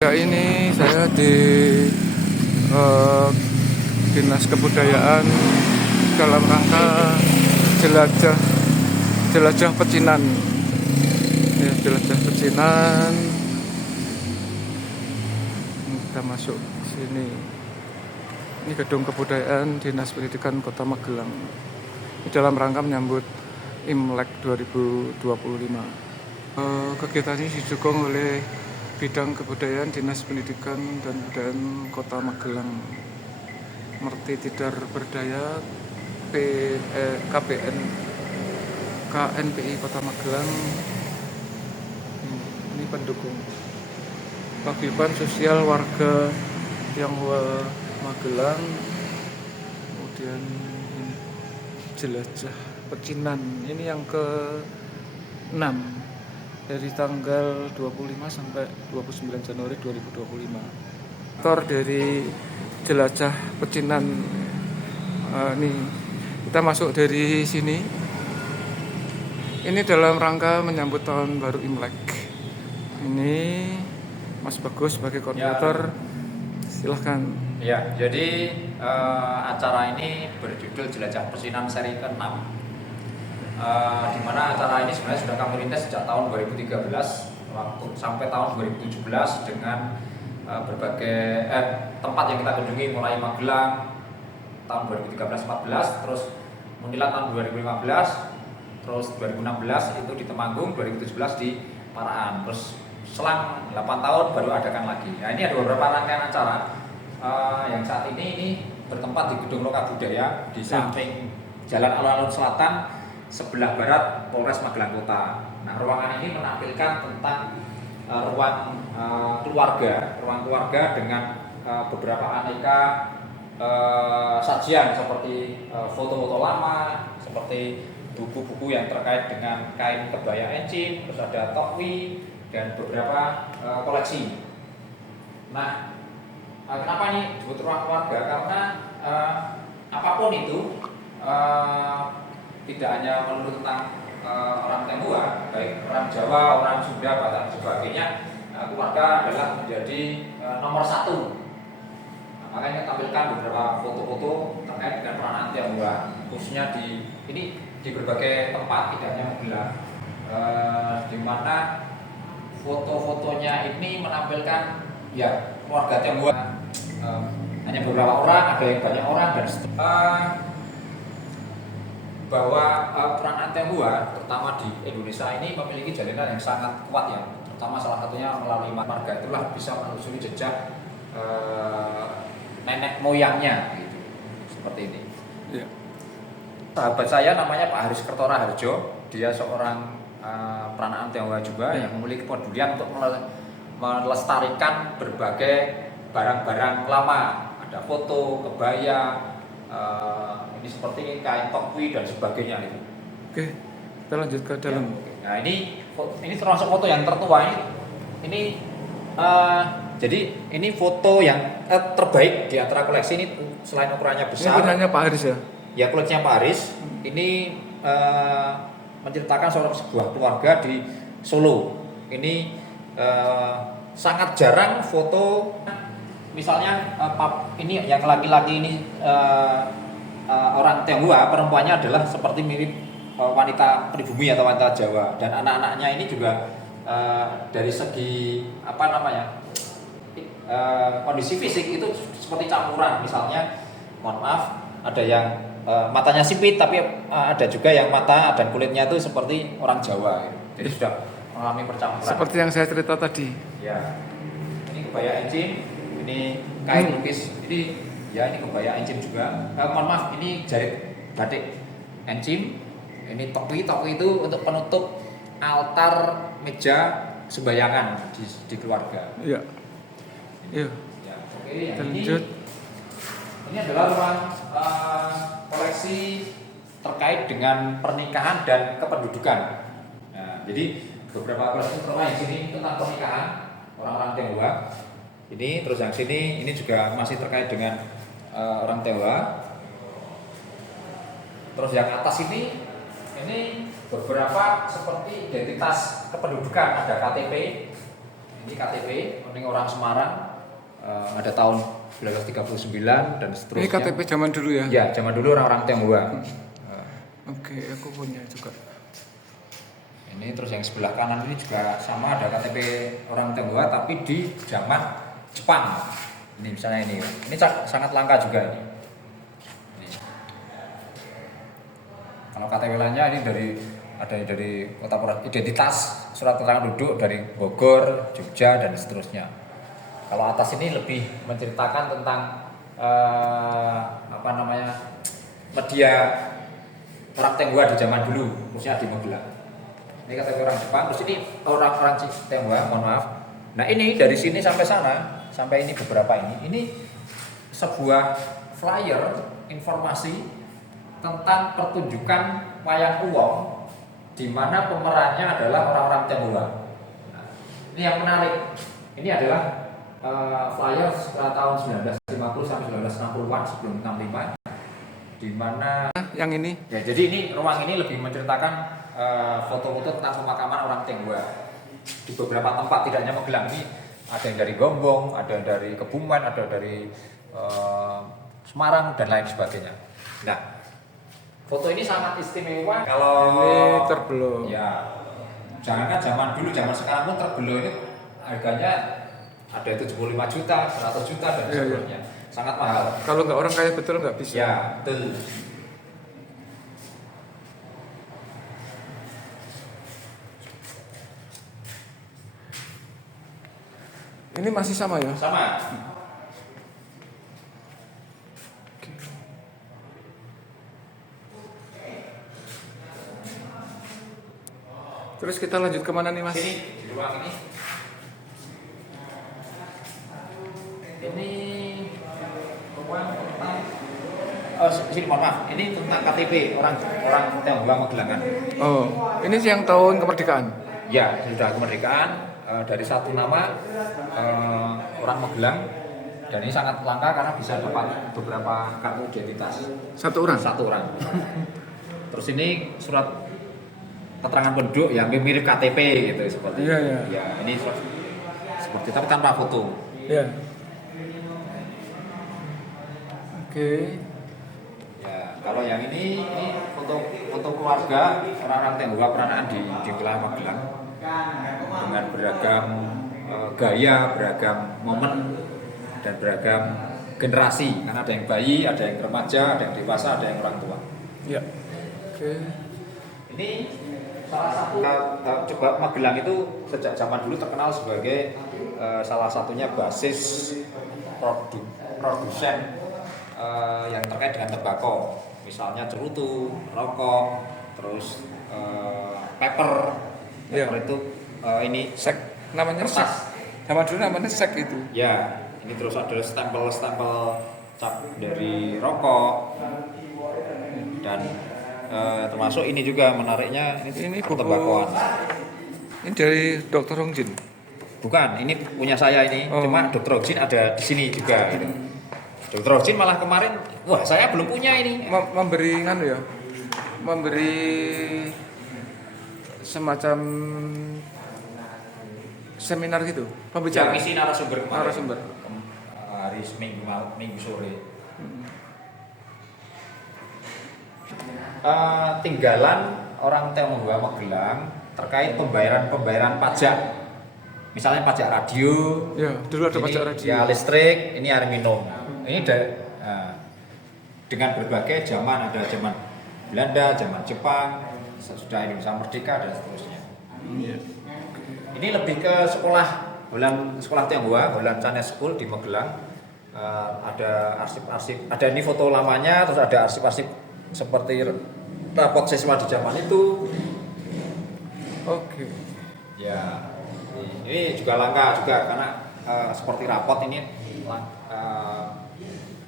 Ya, ini saya di eh, Dinas Kebudayaan dalam rangka jelajah jelajah pecinan. Ya, jelajah pecinan. Kita masuk sini. Ini gedung kebudayaan Dinas Pendidikan Kota Magelang. Ini dalam rangka menyambut Imlek 2025. Kegiatan ini didukung oleh Bidang Kebudayaan Dinas Pendidikan dan Kebudayaan Kota Magelang, Merti Tidar Berdaya, KPN KNPI Kota Magelang. Ini pendukung Paguyuban Sosial Warga Tionghoa Magelang. Kemudian ini jelajah pecinan. Ini yang ke-6 dari tanggal 25 sampai 29 Januari 2025. Aktor dari jelajah pecinan nih, kita masuk dari sini. Ini dalam rangka menyambut tahun baru Imlek. Ini Mas Bagus sebagai koordinator, silahkan. Ya, jadi acara ini berjudul Jelajah Pecinan seri ke-6. Di mana acara ini sebenarnya sudah kami rintis sejak tahun 2013 waktu sampai tahun 2017 dengan berbagai tempat yang kita kunjungi, mulai Magelang tahun 2013-14, terus Munilat tahun 2015, terus 2016 itu di Temanggung, 2017 di Paraan, terus selang 8 tahun baru adakan lagi. Nah, ini ada beberapa rangkaian acara yang saat ini bertempat di Gedung Loka Budaya di samping Jalan Alun-Alun Selatan sebelah barat Polres Magelang Kota. Nah, ruangan ini menampilkan tentang ruang keluarga dengan beberapa aneka sajian seperti foto-foto lama, seperti buku-buku yang terkait dengan kain kebaya encim, terus ada tokwi dan beberapa koleksi. Nah, kenapa ini disebut ruang keluarga? Karena apapun itu tidak hanya melulu tentang orang Tionghoa, baik orang Jawa, orang Sunda, Batak dan sebagainya, keluarga adalah menjadi nomor satu. Nah, makanya tampilkan beberapa foto-foto terkait dengan peranan Tionghoa, khususnya di berbagai tempat, tidak hanya Magelang, di mana foto-fotonya ini menampilkan ya keluarga Tionghoa, hanya beberapa orang, ada yang banyak orang, dan bahwa peranan Tionghoa terutama di Indonesia ini memiliki jalinan yang sangat kuat ya, terutama salah satunya melalui marga, itulah bisa menelusuri jejak nenek moyangnya gitu, seperti ini. Ya. Sahabat saya namanya Pak Haris Kertoraharjo, dia seorang peranan Tionghoa juga yang memiliki kepedulian untuk melestarikan berbagai barang-barang lama, ada foto, kebaya, ini seperti kain tokwi dan sebagainya itu. Oke, kita lanjut ke dalam. Ya, nah, ini termasuk foto yang tertua ini. Jadi ini foto yang terbaik di antara koleksi ini, selain ukurannya besar. Ini punyanya Pak Haris ya? Ya, koleksinya Pak Haris. Ini menceritakan sebuah keluarga di Solo. Ini sangat jarang foto. Misalnya ini yang laki-laki ini orang Tionghoa, perempuannya adalah seperti mirip wanita pribumi atau wanita Jawa, dan anak-anaknya ini juga dari segi kondisi fisik itu seperti campuran. Misalnya, mohon maaf, ada yang matanya sipit, tapi ada juga yang mata dan kulitnya itu seperti orang Jawa. Jadi sudah mengalami percampuran. Seperti yang saya cerita tadi. Ya, ini kebaya encim, ini kain lukis, ini kebaya encim juga. Mohon maaf, ini jarit batik encim. Ini tokwi itu untuk penutup altar meja sembayangan di keluarga. Iya. Iya. Ya, oke, yang Lanjut. ini adalah ruang koleksi terkait dengan pernikahan dan kependudukan. Nah, jadi beberapa koleksi terutama yang sini tentang pernikahan orang-orang Tionghoa. Ini terus yang sini ini juga masih terkait dengan orang Tionghoa. Terus yang atas ini beberapa seperti identitas kependudukan, ada KTP, Ini KTP, ini orang Semarang, ada tahun 1939 dan seterusnya. Ini KTP zaman dulu ya? Ya, zaman dulu orang-orang Tionghoa. Oke, aku punya juga. Ini terus yang sebelah kanan ini juga sama, ada KTP orang Tionghoa tapi di zaman Jepang. Ini misalnya ini sangat langka juga ini. Kalau KTP lainnya ini dari kota identitas surat keterangan duduk dari Bogor, Jogja dan seterusnya. Kalau atas ini lebih menceritakan tentang media orang Tionghoa di zaman dulu, khususnya di Magelang. Ini KTP orang Jepang, terus ini orang Tionghoa, mohon maaf. Nah ini dari sini sampai sana, sampai ini beberapa ini sebuah flyer informasi tentang pertunjukan wayang uwong di mana pemerannya adalah orang-orang Tionghoa. Nah, ini yang menarik. Ini adalah flyer tahun 1950 sampai 1960-an sebelum 65, di mana yang ini? Ya, jadi ini ruang ini lebih menceritakan foto-foto tentang pemakaman orang Tionghoa di beberapa tempat, tidak hanya Magelang. Ini ada yang dari Gombong, ada yang dari Kebumen, ada dari Semarang dan lain sebagainya. Nah, foto ini sangat istimewa. Kalau ini terbelah. Ya, jangankan zaman dulu, zaman sekarang pun terbelah ini harganya ada 75 juta, 100 juta dan sebagainya. Sangat mahal. Kalau nggak orang kaya betul nggak bisa. Ya, betul. Ini masih sama ya? Sama. Terus kita lanjut kemana nih Mas? Sini, di ruang ini. Ini ruang tentang sini mohon maaf. Ini tentang KTP orang Tionghoa Magelangan. Oh, ini yang tahun kemerdekaan. Ya, sudah kemerdekaan dari satu nama orang Magelang, dan ini sangat langka karena bisa dapat beberapa kartu identitas. Satu orang? Satu orang. Terus ini surat keterangan penduduk yang mirip KTP gitu seperti. Iya, iya. Ya, ini seperti tapi tanpa foto. Iya. Oke. Ya, kalau yang ini foto keluarga orang-orang Tionghoa peranaan di wilayah Magelang dengan beragam gaya, beragam momen dan beragam generasi. Karena ada yang bayi, ada yang remaja, ada yang dewasa, ada yang orang tua. Iya. Oke. Ini salah satu coba Magelang itu sejak zaman dulu terkenal sebagai salah satunya basis produsen yang terkait dengan tembakau, misalnya cerutu, rokok, terus paper itu ini Sek, namanya sek. kertas. Zaman dulu namanya sek itu. Ya, ini terus ada stempel cap dari rokok dan termasuk ini juga menariknya Ini kartu buku. tembakauan. Ini dari Dr. Hongjin. Bukan, ini punya saya ini. Oh. Cuma Dr. Hongjin ada di sini juga. Gitu. Dr. Hongjin malah kemarin, wah saya belum punya ini. Memberi nganu ya. Memberi semacam seminar gitu, Yang pembicaraan. isi narasumber kemarin. Narasumber. Hari minggu sore. Tinggalan orang Tionghoa Magelang terkait pembayaran pajak. Misalnya pajak radio. Ya, dulu ada Ini, pajak radio. ya listrik, ini air minum. Ini dengan berbagai zaman, ada zaman Belanda, zaman Jepang, sudah Indonesia merdeka dan seterusnya. Iya. Ini lebih ke sekolah Tionghoa, Holland Chinese School di Magelang. Ada arsip-arsip, ada ini foto lamanya, terus ada arsip-arsip seperti rapot siswa di zaman itu. Oke. Ya, ini juga langka juga karena seperti rapot ini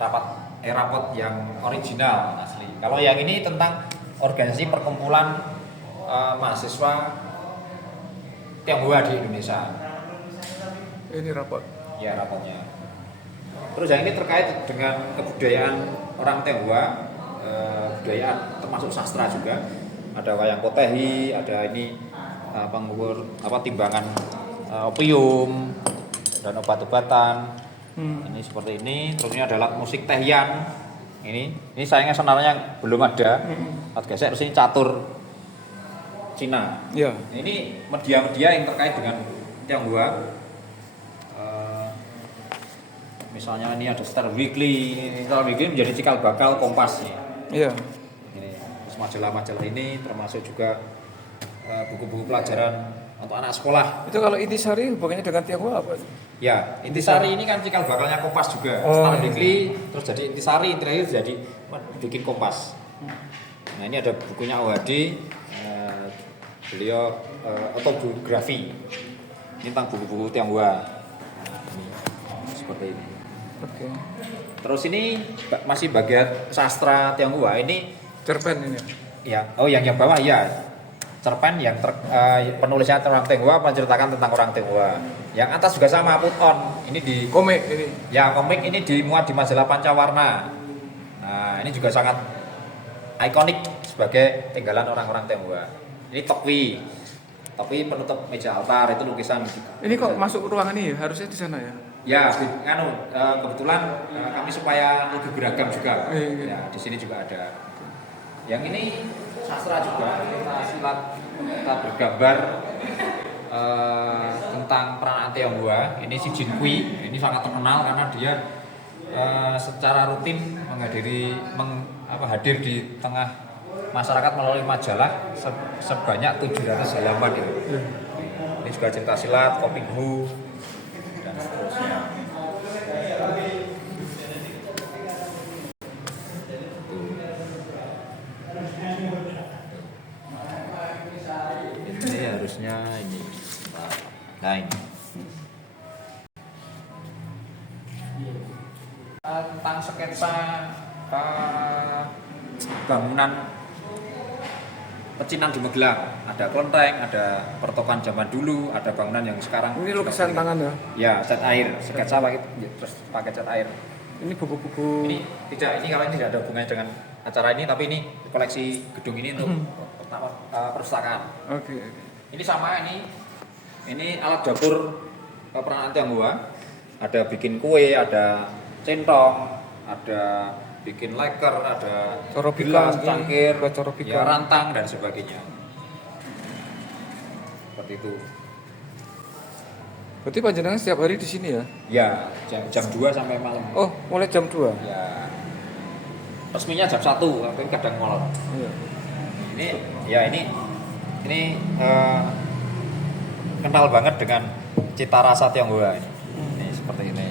rapot yang original asli. Kalau yang ini tentang organisasi perkumpulan mahasiswa Tionghoa di Indonesia. Ini rapot. Ya, rapotnya. Terus yang ini terkait dengan kebudayaan orang Tionghoa, kebudayaan termasuk sastra juga. Ada wayang potehi, ada ini timbangan opium dan obat-obatan. Ini seperti ini. Terus ini adalah musik Tehian. Ini sayangnya senarnya belum ada. Gesek terus ini catur Cina. Ya. Ini media-media yang terkait dengan Tionghoa. Misalnya ini ada Star Weekly. Star Weekly menjadi cikal bakal Kompas nih. Iya. Ini terus majalah-majalah ini termasuk juga buku-buku pelajaran untuk anak sekolah. Itu kalau Intisari hubungannya dengan Tionghoa apa? Ya, Intisari ini kan cikal bakalnya Kompas juga. Star Weekly terus jadi Intisari, terakhir jadi bikin Kompas. Nah, ini ada bukunya Ohadi. Beliau autobiografi. Ini tentang buku-buku Tionghoa. Seperti ini. Oke. Terus ini masih bagian sastra Tionghoa. Ini Cerpen ini. ya. Oh, yang bawah ya. Cerpen yang penulisnya orang Tionghoa menceritakan tentang orang Tionghoa. Yang atas juga sama put on. Ini di Komik ini. ya komik ini dimuat di majalah Pancawarna. Nah, ini juga sangat ikonik sebagai tinggalan orang-orang Tionghoa. Ini Tokwi. Tokwi penutup meja altar itu lukisan. Ini kok masuk ruangan ini ya? Harusnya di sana ya? Ya, kebetulan kami supaya lebih beragam juga. Iya. Ya, di sini juga ada. Yang ini sastra juga, kita silat, kita bergambar tentang peran Tionghoa. Ini si Jin Kui, ini sangat terkenal karena dia secara rutin hadir di tengah masyarakat melalui majalah sebanyak 700 halaman itu. Ini juga cerita silat, Koping Hu dan seterusnya. Ini harusnya ini. Nah ini. Tentang sketsa bangunan pecinan di Magelang. Ada kelenteng, ada pertokoan zaman dulu, ada bangunan yang sekarang. Ini lukisan tangan ya? Ya, cat air, sketsa pakai cat air. Ini buku-buku. Ini kalau ini tidak ada hubungannya dengan acara ini, tapi ini koleksi gedung ini untuk perpustakaan. Oke. Ini sama ini alat dapur peranaan Tionghoa. Ada bikin kue, ada centong, ada bikin leker, ada gelas, cangkir, ya, rantang dan sebagainya. Seperti itu. Berarti panjenengan setiap hari di sini ya? Ya, jam 2 sampai malam. Oh, mulai jam 2? Ya. Resminya jam 1, tapi kadang molor. Iya. Ini kental banget dengan cita rasa Tionghoa ini. Ini seperti ini.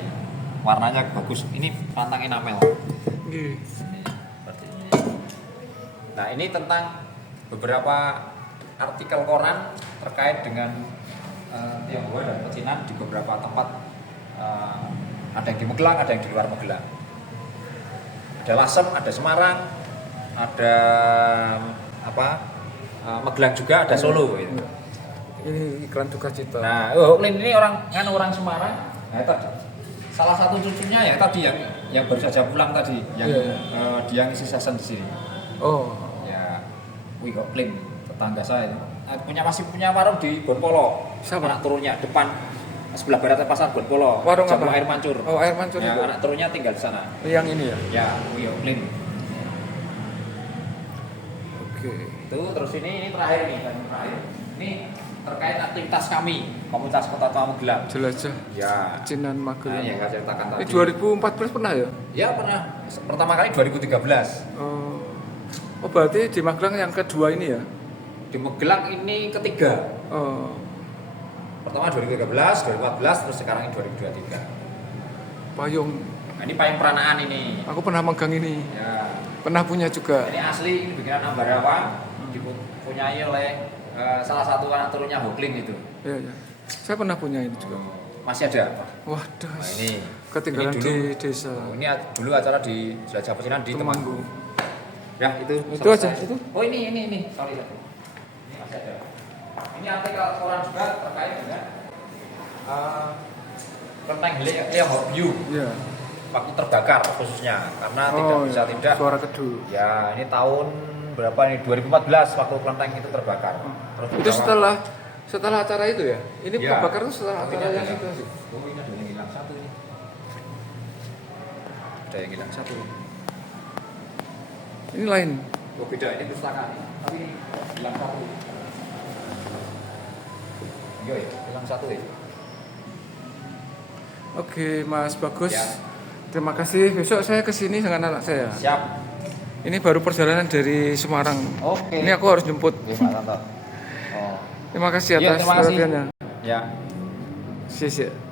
Warnanya bagus. Ini rantang enamel. Ini. Seperti ini. Nah, ini tentang beberapa artikel koran terkait dengan Tionghoa dan pecinan di beberapa tempat. Ada yang di Magelang, ada yang di luar Magelang. Ada Lasem, ada Semarang, ada Magelang juga, ada Solo. Gitu. Ini iklan duka cita. Nah, ini orang Semarang. Nah, tadi salah satu cucunya ya tadi yang baru saja pulang tadi, yang dia ngisi season di sini. Oh, Ya, kok klaim tetangga saya masih punya warung di Bonpolo. Siapa? Anak turunnya depan sebelah barat pasar Bonpolo. Warung Jamu apa? Air Mancur. Oh, Air Mancur Ya, itu. anak turunnya tinggal di sana. Yang ini ya? Ya, klaim. Oke. Itu terus ini terakhir nih, Ini terkait aktivitas kami, komunitas Kota Tua Magelang. Jelajah Ya. Pecinan Magelang. Yang saya ceritakan tadi. Ini 2014 pernah ya? Ya pernah. Pertama kali 2013. Oh, berarti di Magelang yang kedua ini ya? Di Magelang ini ketiga. Oh, Pertama 2013, 2014, terus sekarang ini 2023. payung. Nah, ini payung peranaan ini. Aku pernah megang ini. Ya. Pernah punya juga. Ini asli, ini bikinan Ambarawa, dipunyai oleh salah satu anak turunnya Hokling itu. Iya, ya. Saya pernah punya ini juga. Masih ada. Waduh. Nah, ini Ketinggalan ini dulu, di desa. Ini dulu acara di Jelajah Pecinan di Temanggung. Ya, itu aja, itu? Oh, ini. Sorry. Ini masih ada. Ini artikel koran juga terkait dengan kelenteng Leonghorbiu. Iya. Waktu terbakar khususnya karena tidak suara kedu. Ya, ini tahun berapa nih? 2014 waktu kelenteng itu terbakar. Terus Itu setelah Setelah acara itu ya? Ini Ya. kebakaran setelah acara yang itu. Oh, ini ada yang hilang satu ini. Ada yang hilang satu. Ini lain. Oh, beda, ini pustaka. Tapi ini hilang satu. Iya, ya, hilang satu ya. Oke, Mas Bagus. Ya. Terima kasih. Besok saya kesini dengan anak saya. Siap. Ini baru perjalanan dari Semarang. Oke. Ini aku harus jemput. Oke, Pak Tanto. Oh. Terima kasih Iya, atas terima kasih. perhatiannya. Ya. 谢谢。